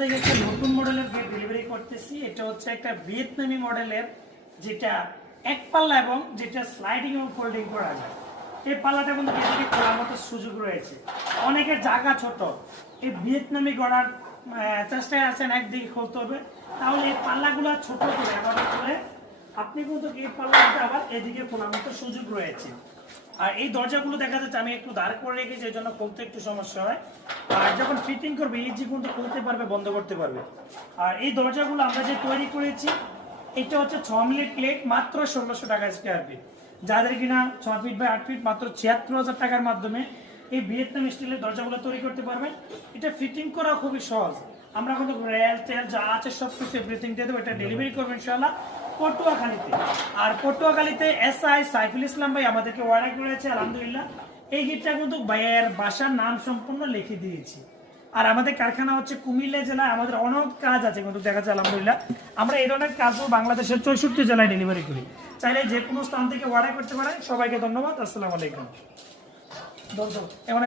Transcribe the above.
থেকে একটা নতুন মডেলের গেট ডেলিভারি করতেছি। এটা হচ্ছে একটা ভিয়েতনামি মডেলের, যেটা এক পাল্লা এবং যেটা স্লাইডিং এবং ফোল্ডিং করা যায়। এই পাল্লাটা কিন্তু এদিকে খোলার মতো সুযোগ রয়েছে। অনেকের জায়গা ছোট, এই ভিয়েতনামি গড়ার চেষ্টায় আছেন, একদিকে খুলতে হবে, তাহলে এই পাল্লাগুলো ছোট করে ব্যবহার করে আপনি কিন্তু এই পাল্লাটা আবার এদিকে খোলার মতো সুযোগ রয়েছে। আর এই দরজাগুলো দেখা যাচ্ছে আমি একটু দাঁড় করে রেখেছি, এই জন্য খুলতে একটু সমস্যা হয়। আর যখন ফিটিং করবে ইজি কিন্তু খুলতে পারবে, বন্ধ করতে পারবে। আর এই দরজাগুলো আমরা যে তৈরি করেছি, এটা হচ্ছে 6 মিলি প্লেট, মাত্র 1600 টাকা স্কোয়ার ফিট। যাদের কিনা 6 ফিট বাই 8 ফিট, মাত্র 76,000 টাকার মাধ্যমে এই ভিয়েতনাম স্টিলের দরজাগুলো তৈরি করতে পারবেন। এটা ফিটিং করা খুবই সহজ। আমরা কিন্তু রেল তেল যা আছে সব কিছু এভরিথিং দিয়ে দেবো। এটা ডেলিভারি করবেন ইনশাআল্লাহ পটুয়াখালীতে। আর পটুয়াখালীতে SI সাইফুল ইসলাম ভাই আমাদেরকে অর্ডার করেছে, আলহামদুলিল্লাহ। এই গিটটা কিন্তু ভাইয়ের বাসার নাম সম্পূর্ণ লিখে দিয়েছি। আর আমাদের কারখানা হচ্ছে কুমিল্লা জেলায়। আমাদের অনেক কাজ আছে কিন্তু দেখা যাচ্ছে, আলহামদুলিল্লাহ আমরা এই ধরনের কাজও বাংলাদেশের 64 জেলায় ডেলিভারি করি। চাইলে যে কোনো স্থান থেকে অর্ডার করতে পারেন। সবাইকে ধন্যবাদ। আসসালামু আলাইকুম।